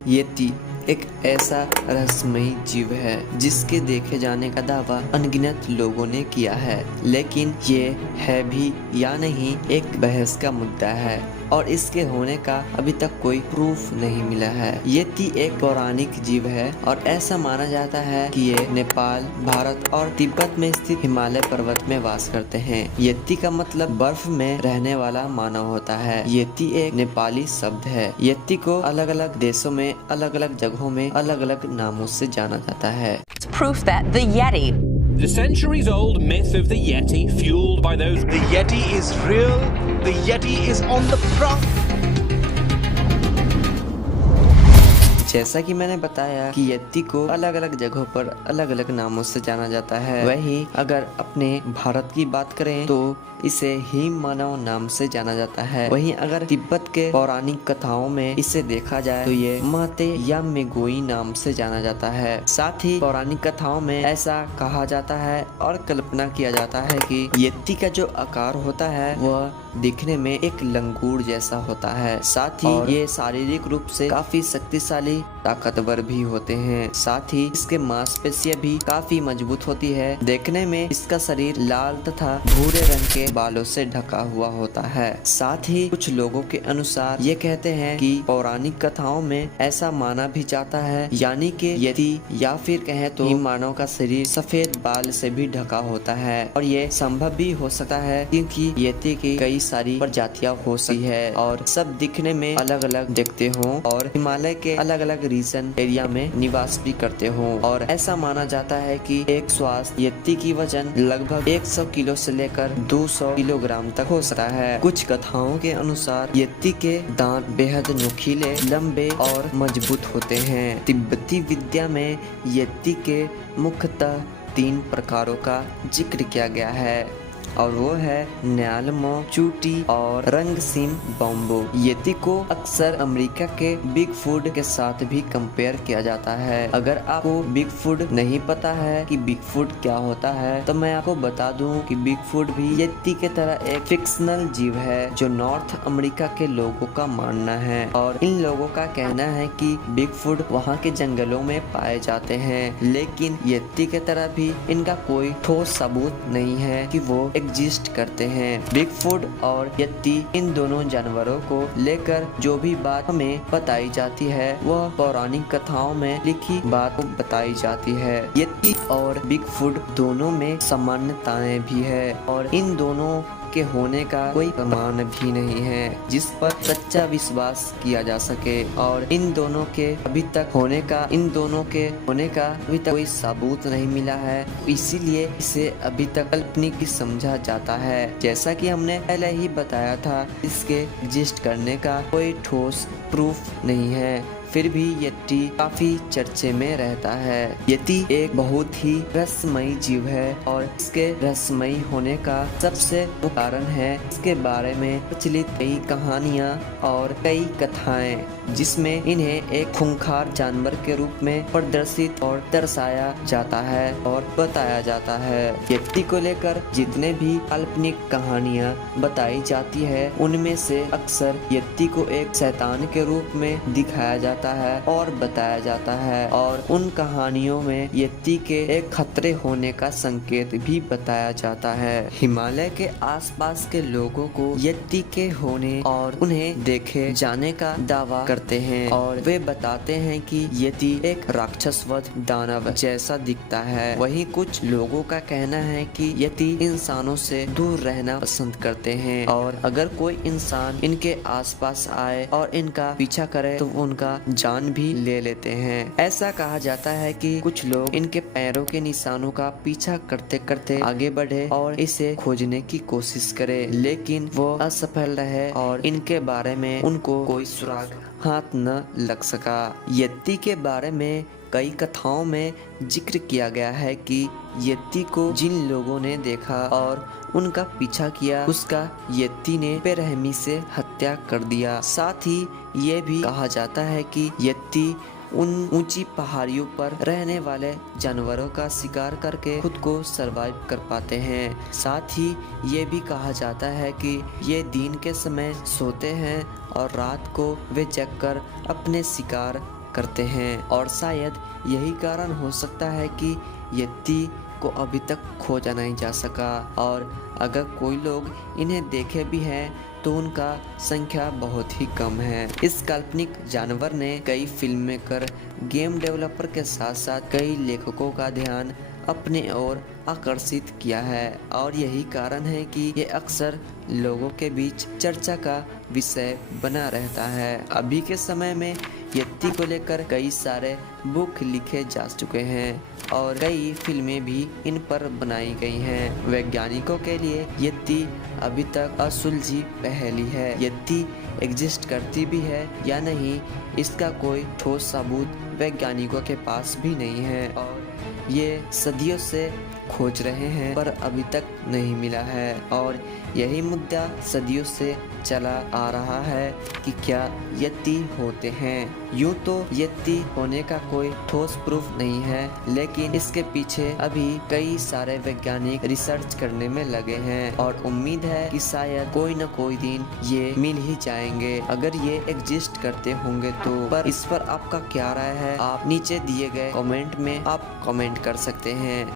येती एक ऐसा रहस्यमयी जीव है जिसके देखे जाने का दावा अनगिनत लोगों ने किया है, लेकिन ये है भी या नहीं एक बहस का मुद्दा है और इसके होने का अभी तक कोई प्रूफ नहीं मिला है। येती एक पौराणिक जीव है और ऐसा माना जाता है कि ये नेपाल, भारत और तिब्बत में स्थित हिमालय पर्वत में वास करते हैं। येती का मतलब बर्फ में रहने वाला मानव होता है। येती एक नेपाली शब्द है। येती को अलग अलग देशों में अलग अलग जगहों में अलग अलग नामों से जाना जाता है। Proof that the Yeti. The centuries-old myth of the Yeti, fueled by those... The Yeti is real. The Yeti is on the prowl. जैसा कि मैंने बताया कि येती को अलग अलग जगहों पर अलग अलग नामों से जाना जाता है, वहीं अगर अपने भारत की बात करें तो इसे हिम मानव नाम से जाना जाता है। वहीं अगर तिब्बत के पौराणिक कथाओं में इसे देखा जाए तो ये महते या मेगोई नाम से जाना जाता है। साथ ही पौराणिक कथाओं में ऐसा कहा जाता है और कल्पना किया जाता है कि येती का जो आकार होता है वह दिखने में एक लंगूर जैसा होता है। साथ ही ये शारीरिक रूप से काफी शक्तिशाली, ताकतवर भी होते हैं। साथ ही इसके मांसपेशियां भी काफी मजबूत होती है। देखने में इसका शरीर लाल तथा भूरे रंग के बालों से ढका हुआ होता है। साथ ही कुछ लोगों के अनुसार ये कहते हैं कि पौराणिक कथाओं में ऐसा माना भी जाता है, यानी कि येती या फिर कहें तो हिम मानव का शरीर सफेद बाल से भी ढका होता है और ये संभव भी हो सकता है क्योंकि येती की कई सारी प्रजातियां हो सकती है और सब दिखने में अलग अलग दिखते हों और हिमालय के अलग अलग रीजन एरिया में निवास भी करते हों। और ऐसा माना जाता है कि एक स्वास्थ्य येती की वजन लगभग 100 किलो से लेकर 200 किलोग्राम तक हो सकता है। कुछ कथाओं के अनुसार येती के दांत बेहद नुकीले, लंबे और मजबूत होते हैं। तिब्बती विद्या में येती के मुख्यतः 3 प्रकारों का जिक्र किया गया है और वो है न्यालमो, चूटी और रंगसीम बॉम्बो। येती को अक्सर अमेरिका के बिग फुट के साथ भी कंपेयर किया जाता है। अगर आपको बिग फुट नहीं पता है कि बिग फुट क्या होता है तो मैं आपको बता दूं कि बिग फुट भी येती के तरह एक फिक्शनल जीव है जो नॉर्थ अमेरिका के लोगों का मानना है और इन लोगों का कहना है कि बिग फुट वहाँ के जंगलों में पाए जाते हैं, लेकिन येती के तरह भी इनका कोई ठोस सबूत नहीं है कि वो एग्जिस्ट करते हैं। बिगफुट और येती इन दोनों जानवरों को लेकर जो भी बात हमें बताई जाती है वह पौराणिक कथाओं में लिखी बात बताई जाती है। येती और बिगफुट दोनों में सामान्यताएं भी है और इन दोनों के होने का कोई प्रमाण भी नहीं है जिस पर सच्चा विश्वास किया जा सके और इन दोनों के अभी तक होने का अभी तक कोई सबूत नहीं मिला है, इसीलिए इसे अभी तक काल्पनिक ही समझा जाता है। जैसा कि हमने पहले ही बताया था, इसके एग्जिस्ट करने का कोई ठोस प्रूफ नहीं है, फिर भी येती काफी चर्चे में रहता है। येती एक बहुत ही रहस्यमयी जीव है और इसके रहस्यमयी होने का सबसे मुख्य कारण है इसके बारे में प्रचलित कई कहानियां और कई कथाएं जिसमें इन्हें एक खूंखार जानवर के रूप में प्रदर्शित और दर्शाया जाता है और बताया जाता है। येती को लेकर जितने भी काल्पनिक कहानियां बताई जाती है उनमें से अक्सर येती को एक शैतान के रूप में दिखाया जाता है और बताया जाता है और उन कहानियों में येती के एक खतरे होने का संकेत भी बताया जाता है। हिमालय के आसपास के लोगों को येती के होने और उन्हें देखे जाने का दावा करते हैं और वे बताते हैं कि येती एक राक्षसवध दानव जैसा दिखता है। वहीं कुछ लोगों का कहना है कि येती इंसानों से दूर रहना पसंद करते हैं और अगर कोई इंसान इनके आसपास आए और इनका पीछा करे तो उनका जान भी ले लेते हैं। ऐसा कहा जाता है कि कुछ लोग इनके पैरों के निशानों का पीछा करते करते आगे बढ़े और इसे खोजने की कोशिश करे, लेकिन वो असफल रहे और इनके बारे में उनको कोई सुराग हाथ न लग सका। येती के बारे में कई कथाओं में जिक्र किया गया है कि येती को जिन लोगों ने देखा और उनका पीछा किया उसका येती ने बेरहमी से हत्या कर दिया। साथ ही ये भी कहा जाता है कि येती उन ऊंची पहाड़ियों पर रहने वाले जानवरों का शिकार करके खुद को सरवाइव कर पाते हैं। साथ ही ये भी कहा जाता है कि ये दिन के समय सोते हैं और रात को वे जगकर अपने शिकार करते हैं और शायद यही कारण हो सकता है कि यति को अभी तक खोजा नहीं जा सका और अगर कोई लोग इन्हें देखे भी हैं तो उनका संख्या बहुत ही कम है। इस काल्पनिक जानवर ने कई फिल्म मेकर, गेम डेवलपर के साथ साथ कई लेखकों का ध्यान अपने ओर आकर्षित किया है और यही कारण है कि ये अक्सर लोगों के बीच चर्चा का विषय बना रहता है। अभी के समय में यति को लेकर कई सारे बुक लिखे जा चुके हैं और कई फिल्में भी इन पर बनाई गई हैं। वैज्ञानिकों के लिए यति अभी तक असुलझी पहेली है। यति एग्जिस्ट करती भी है या नहीं, इसका कोई ठोस सबूत वैज्ञानिकों के पास भी नहीं है और ये सदियों से खोज रहे हैं पर अभी तक नहीं मिला है और यही मुद्दा सदियों से चला आ रहा है कि क्या यति होते हैं। यूं तो यति होने का कोई ठोस प्रूफ नहीं है, लेकिन इसके पीछे अभी कई सारे वैज्ञानिक रिसर्च करने में लगे हैं और उम्मीद है कि शायद कोई न कोई दिन ये मिल ही जाएंगे अगर ये एग्जिस्ट करते होंगे तो। पर इस पर आपका क्या राय है, आप नीचे दिए गए कमेंट में आप कमेंट कर सकते हैं।